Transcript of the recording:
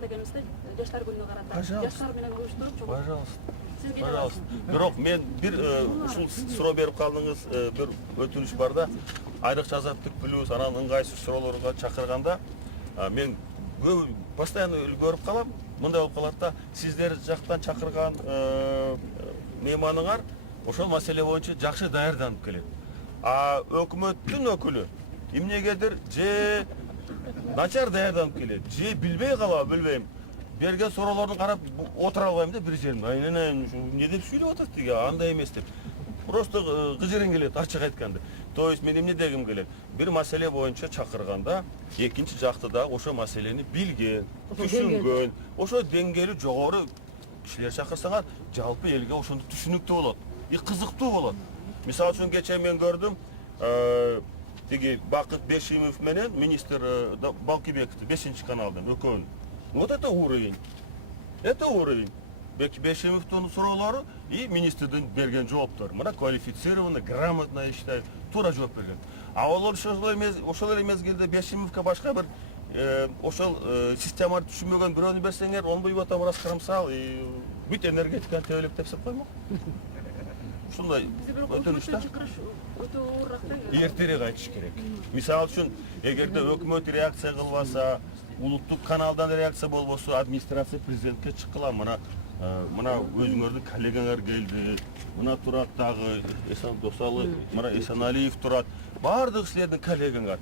Дегенибизде жаштар күнүнө карата жаштар менен уюштуруп чогуу. Пожалуйста. Бирок мен бир ушул суроо берип калдыңыз, бир өтүнүш бар да. Айрыкча Азаттык плюс анан ыңгайсыз суроолорго чакырганда мен постоянно көрүп калам. Мындай болуп калат да, сиздер жактан чакырган мейманыңар ошол маселе боюнча жакшы даярданып келет. А өкмөттүн өкүлү эмнегедир же начар даярданып келет, же билбей калабы, билбейм. Берген суроолорун карап отура албайм да бир жеримде. Айненен эмне деп сүйлөп атат деги, андай эмес деп. Просто кыжырың келет, ачык айтканда. То есть мен эмне дегим келет? Бир маселе боюнча чакырганда, экинчи жакты да ошо маселени билген, түшүнгөн, ошо деңгээли жогору кишилер чакырсаңар, жалпы элге ошондо түшүнүктүү болот, кызыктуу болот. Мисалы үчүн кечээ мен көрдүм, деги Бакыт Бешимов менен министр Балкибековду 5-каналдан экөөнү. Вот это уровень. Это уровень. Бешимовдун суроолору и министрдин берген жооптор. Мына квалифицированно, грамотно, я считаю, туура жооп берген. А ошол мезгилде Бешимовго башка бир ошол системаны түшүнбөгөн бирөөнү берсеңер, онбой атам раз карамсал, бүт энергетиканы тебелеп тепсеп коймок. Ушундай өтүнүш да. Өтө оорураак да. Эртерээк айтыш керек. Мисалы үчүн, эгерде өкмөт реакция кылбаса, улуттук каналдан реакция болбосо, администрация президентке чыккыла, мына өзүңөрдүн коллегаңар келди, мына турат дагы Эсан Досалы, мына Эсеналиев турат, баардык силердин коллегаңар.